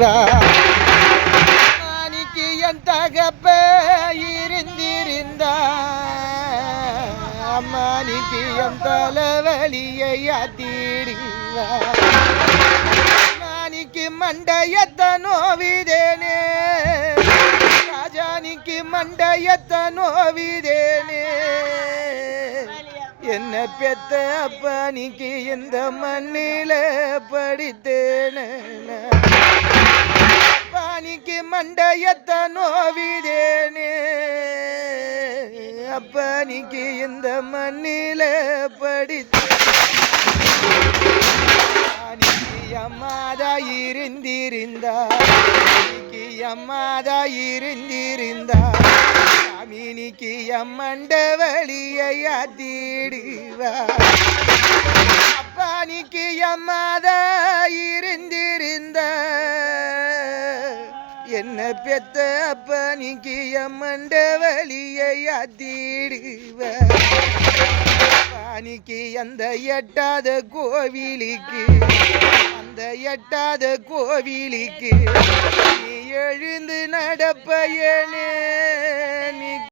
வா மாணிக்கு என் தகப்ப இருந்திருந்த. மாணிக்கு என் தலைவலியை அத்திடுவா மாணிக்கு மண்டையத்த நோவிதேனே. ராஜானிக்கு மண்டையத்த நோவிதேனே. என்ன பெத்த அப்பனிக்கு இந்த மண்ணில படித்தேன. மண்டையத்த நோவிதேனே அப்பனிக்கு இந்த மண்ணில படித்தேன் அம்மாதா இருந்திருந்தா அன்னைக்கு அம்மாதா இருந்திருந்தா சாமினிக்கு அம்மண்ட வழியை அதிடுவா என்ன பெத்த அப்பனிக்கு அம்மண்ட வழியை அதிடுவா பாணிக்கு அந்த எட்டாத கோவிலுக்கு அந்த எட்டாத கோவிலுக்கு நீ எழுந்து நடப்பயனே